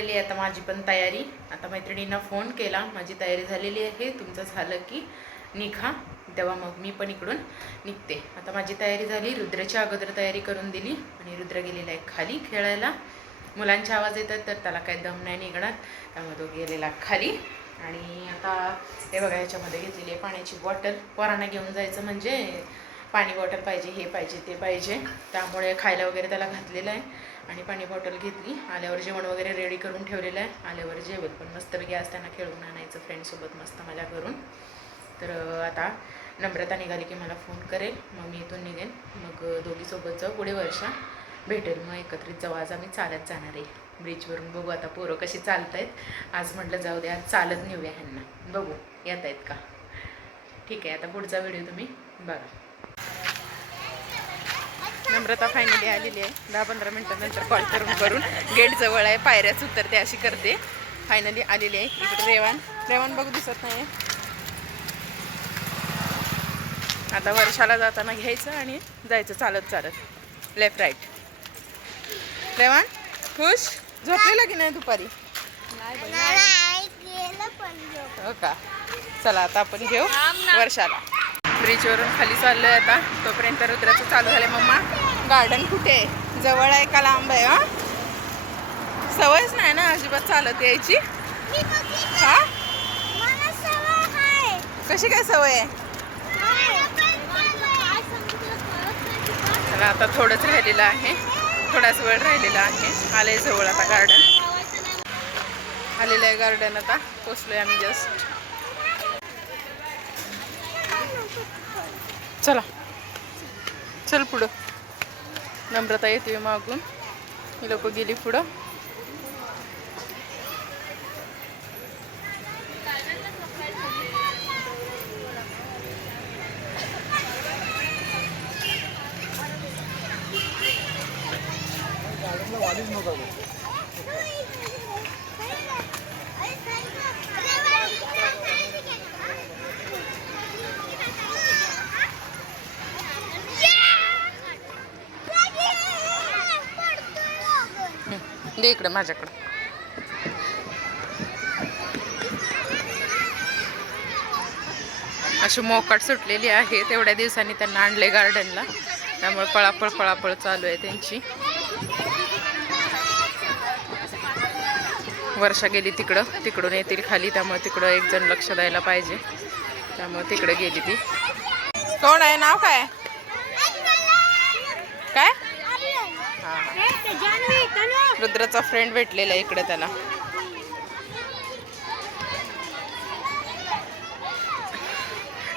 झालेली आहे. आता माझी पण तयारी. आता मैत्रिणींना फोन केला. माझी तयारी झालेली आहे. तुमचं झालं की निघा. तेव्हा मग मी पण इकडून निघते. आता माझी तयारी झाली. रुद्राची अगोदर तयारी करून दिली. आणि रुद्र गेलेला आहे खाली खेळायला. मुलांचे आवाज येतात तर त्याला काही दम नाही निघणार. त्यामुळे तो गेलेला खाली. आणि आता हे बघा याच्यामध्ये घेतलेली आहे पाण्याची बॉटल पोरांना घेऊन जायचं म्हणजे पाणी बॉटल पाहिजे हे पाहिजे ते पाहिजे. त्यामुळे खायला वगैरे त्याला घातलेलं आहे. आणि पाणी बॉटल घेतली. आल्यावर जेवण वगैरे रेडी करून ठेवलेलं आहे. आल्यावर जेवत पण मस्तपैकी आज त्यांना खेळून आणायचं फ्रेंडसोबत मस्त मजा करून. तर आता नम्रता निघाली की मला फोन करेल. मग मी इथून निघेन. मग दोघीसोबत जाऊ. पुढे वर्षा भेटेल. मग एकत्रित जाऊ. आज आम्ही चालत जाणार आहे. ब्रिजवरून बघू आता पोरं कशी चालत आहेत आज म्हटलं जाऊ दे. आज चालत नेऊया ह्यांना. बघू. येत आहेत का? ठीक आहे. आता पुढचा व्हिडिओ तुम्ही बघा. नम्रता फायनली आलेली आहे. दहा पंधरा मिनटानंतर कॉल करून करून गेट जवळ आहे. पायऱ्याच उतरते अशी करते. फायनली आलेली आहे. इकडे रेवान. रेवान बघू दिसत नाही आता वर्षाला जाताना घ्यायचं आणि जायचं चालत चालत. लेफ्ट राईट रेवान खुश? झोपलेला की नाही दुपारी? हो का? चला आता आपण घेऊ वर्षाला. ब्रिजवरून खाली चाललोय आता. तोपर्यंत रुद्राचं चालू झालंय मम्मा. गार्डन कुठे आहे? जवळ आहे का लांब आहे हा? सवयच नाही ना अजिबात चालत यायची? हा? कशी काय सवय आहे? आता थोडंच राहिलेलं आहे. थोडाच वेळ राहिलेला आहे. आलंय जवळ आता गार्डन आलेलं आहे गार्डन आता. पोचलोय आम्ही जस्ट चला. चल पुढं. नम्रता येते मागून. ही लोक गेली पुढं हं, दे इकडं माझ्याकडं. अशी मोकाट सुटलेली आहे. तेवढ्या दिवसांनी त्यांना आणले गार्डनला त्यामुळे पळापळ पळापळ चालू आहे त्यांची. वर्षा गेली तिकडं. तिकडून येतील खाली. त्यामुळे तिकडं एक जण लक्ष द्यायला पाहिजे. त्यामुळे तिकडं गेली ती. कोण आहे नाव काय काय? रुद्राचा फ्रेंड भेटलेला आहे इकडे त्याला.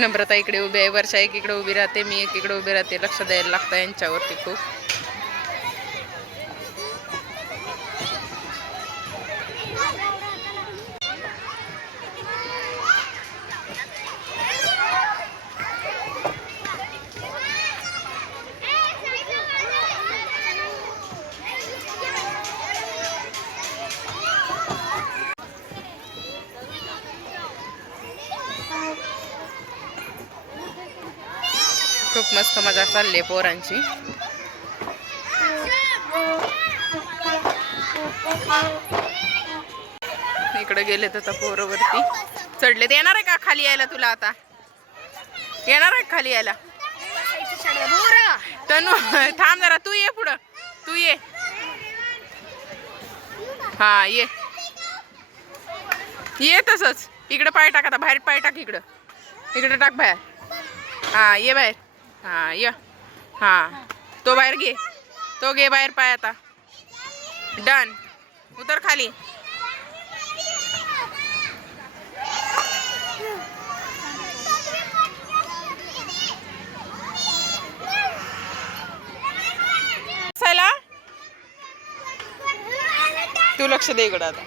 नम्रता इकडे उभी आहे वर्षा एक इकडे उभी राहते मी एक इकडे उभी राहते लक्ष द्यायला लागतं यांच्यावरती खूप. खूप मस्त मजा चालली पोरांची. इकडे गेले तर पोरवरती. चढले तर येणार आहे का खाली यायला तुला आता? येणार आहे खाली यायला? तनु थांब जरा. तू ये पुढं. तू ये. हा ये. ये तसंच. इकडे पाय टाक आता. बाहेर पाय टाक इकडं. इकडं टाक बाहेर. हा ये बाहेर. हा य. हा. तो बाहेर घे. तो घे बाहेर पाय आता. डन. उतर खाली. तू लक्ष दे इकडं आता.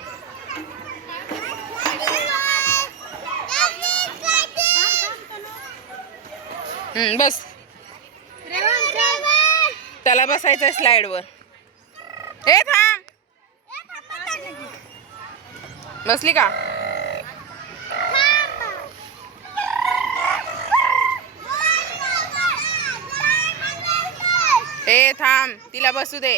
बस. त्याला बसायचं आहे स्लाईडवर हे थांब. बसली का? हे थांब. तिला बसू दे.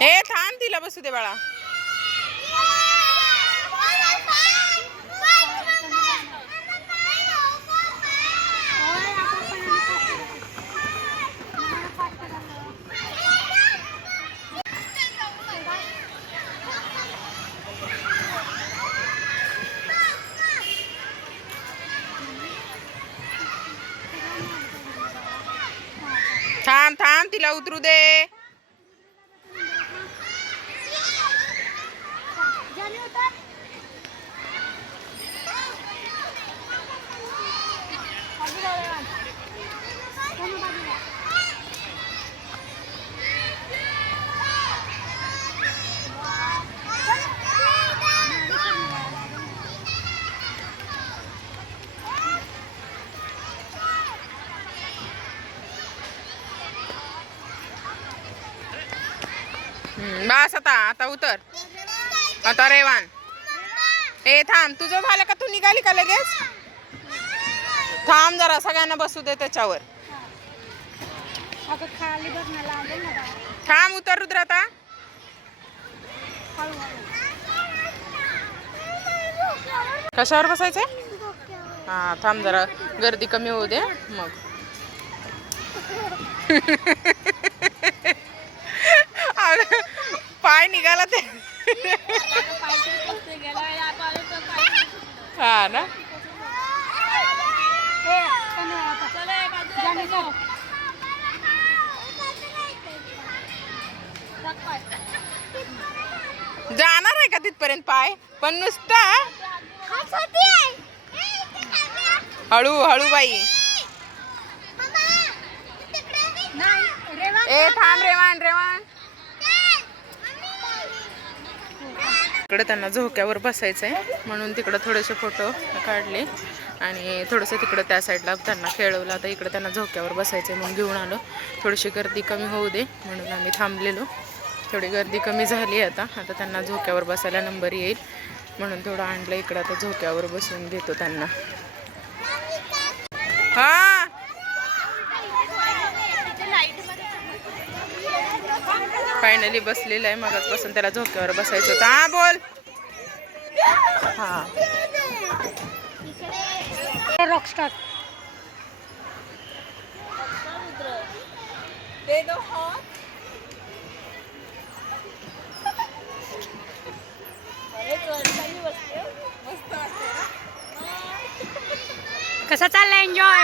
हे थांब तिला बसू दे बाळा. शांतीला उतरू दे. बस आता आता उतर आता रेवान ए थांब तुझं झालं का तू निघाली का लगेच थांब जरा सगळ्यांना बसू दे त्याच्यावर. थांब उतर रुद्र आता. कशावर बसायचंय डोक्यावर. हा थांब जरा गर्दी कमी होऊ दे मग पाय निघाला ते हा ना. जाणार आहे का तिथपर्यंत पाय पण नुसता हळू हळू बाई. ए थांब रेवान रेवान इकडं त्यांना झोक्यावर बसायचं आहे म्हणून तिकडं थोडेसे फोटो काढले. आणि थोडंसं तिकडं त्या साईडला त्यांना खेळवलं. आता इकडं त्यांना झोक्यावर बसायचं आहे म्हणून घेऊन आलो. थोडीशी गर्दी कमी होऊ दे म्हणून आम्ही थांबलेलो. थोडी गर्दी कमी झाली आता. आता त्यांना झोक्यावर बसायला नंबर येईल. म्हणून थोडं आणलं इकडं. आता झोक्यावर बसून घेतो त्यांना. हा! फायनली बसलेलं आहे. मगच बसून त्याला झोक्यावर बसायचं होतं. हा बोल. हा. रॉकस्टार कसा चाललाय एन्जॉय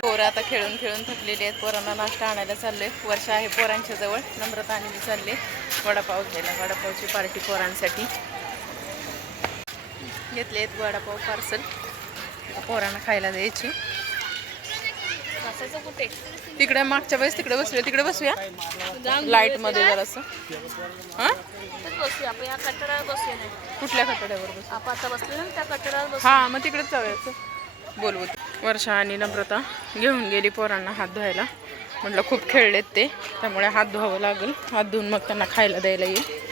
पोरं आता खेळून खेळून थकलेली आहेत. पोरांना नाश्ता आणायला चाललोय. वर्ष आहे पोरांच्या जवळ. नम्रता आणि मी चालले वडापाव घ्यायला. वडापावची पार्टी पोरांसाठी. घेतले आहेत वडापाव पार्सल. पोरांना खायला द्यायची. तिकडे मागच्या वेळेस तिकडे बसूया तिकडे बसूया. लाइटमध्ये जरासं. हा? कुठल्या बस? हा मग तिकडेच जाऊया बोलवू. वर्षा आणि नम्रता घेऊन गेली पोरांना हात धुवायला. म्हटलं खूप खेळलेत ते. त्यामुळे हात धुवावं लागेल. हात धुवून मग त्यांना खायला द्यायला येईल.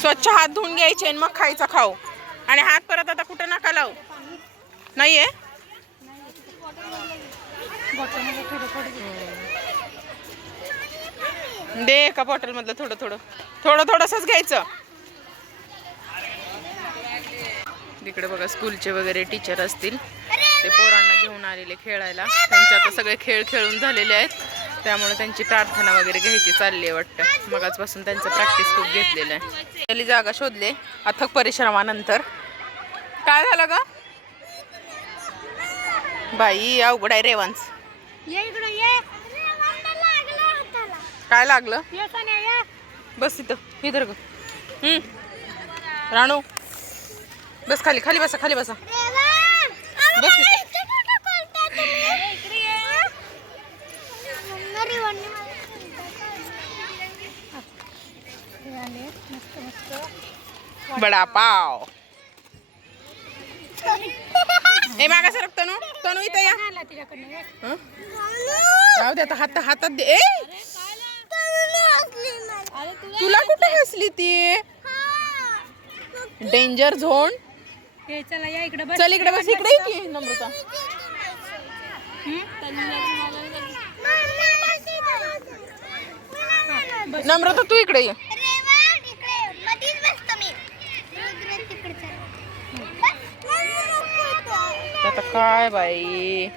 स्वच्छ हात धुवून घ्यायचे आणि मग खायचा खाऊ. आणि हात परत आता कुठं नका लावू. नाहीये? आहे दे एका बॉटल मधलं थोडं थोडं. थोडं थोडंसंच घ्यायचं. तिकडे बघा स्कूलचे वगैरे टीचर असतील. ते पोरांना घेऊन आलेले खेळायला. त्यांचे आता सगळे खेळ खेळून झालेले आहेत. त्यामुळे त्यांची प्रार्थना वगैरे घ्यायची चालली आहे वाटतं. मगाचपासून त्यांचं प्रॅक्टिस खूप घेतलेलं आहे. पहिली जागा शोधले अथक परिश्रमानंतर. काय झालं ग? बाई अवघड आहे हाताला. काय लागलं? बस इथं इधर ग. राणू. बस खाली खाली बसा खाली बसा. बस इथं. वडापाव ए मागा सरक तनू. तनू इथं या? जाऊ दे आता हात हातात दे. ए! तुला कुठे हसली ती? Danger zone. चला या इकडे बस. चल इकडे बस इकडे ये की नम्रता. नम्रता तू इकडे ये. आता काय बाई?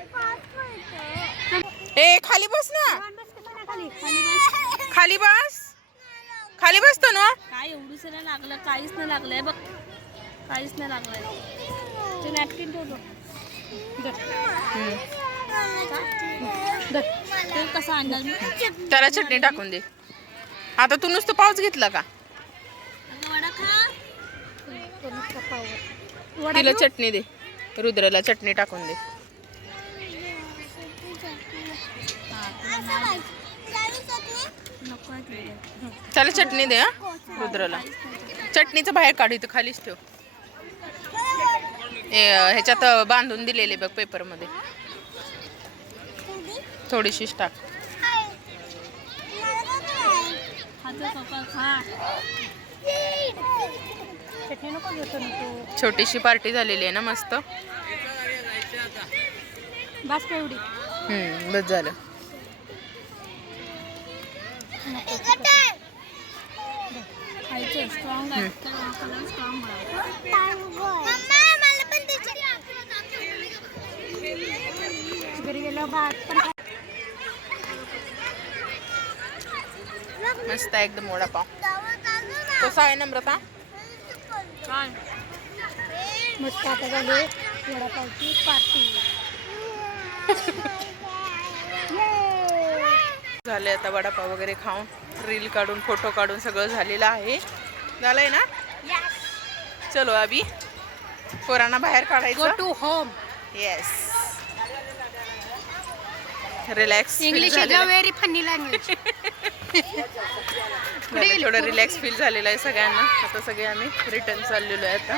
ए खाली बस ना. खाली बस. खाली बसतो ना. काय एवढूस नाही लागलं? काहीच नाही लागलंय बघ. काहीच नाही लागलंय. ते नॅपकिन ठेवतो. कसा अंदाज? मी त्याला चटणी टाकून दे. आता तू नुसतं पाऊस घेतला का? तिला चटणी दे. रुद्रला चटणी टाकून दे. चालेल चटणी दे हा रुद्रला. चटणीचं बाहेर काढू इथं खालीच ठेव. ए, ह्याच्यात बांधून दिलेले बघ पेपरमध्ये. थोडीशीच टाक. छोटीशी पार्टी झालेली आहे ना मस्त. बस एवढी? हम्म, बस झालं. मस्त आहे एकदम वडापाव. कसा आहे नम्रता. मस्त आता झाली वडापावची पार्टी झाले आता वडापाव वगैरे खाऊन रील काढून फोटो काढून सगळं झालेलं आहे. झालंय ना? चलो अभी पोरांना बाहेर गो काढायचं to home yes relax English is a very funny language थोडं रिलॅक्स फील झालेलं आहे सगळ्यांना. आता सगळे आम्ही रिटर्न चाललेलो आहे आता.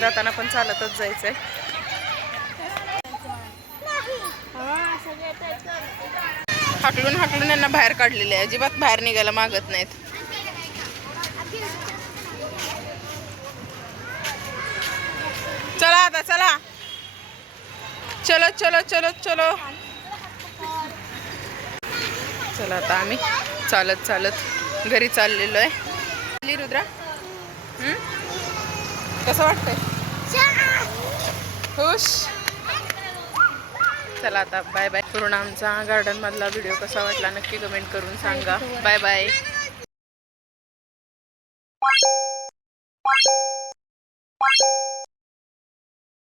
जाताना पण चालतच जायचं आहे हाकलून हाकलून यांना बाहेर काढलेले आहे. अजिबात बाहेर निघायला मागत नाहीत. चला आता चला. चलो चलो चलो चलो. चला आता आम्ही. चालत चालत. घरी चाललेलो आहे. रुद्रा? कसं वाटतंय? खुश? चला आता बाय बाय पूर्ण आमचा गार्डन मधला व्हिडिओ कसा वाटला नक्की कमेंट करून सांगा. Bye bye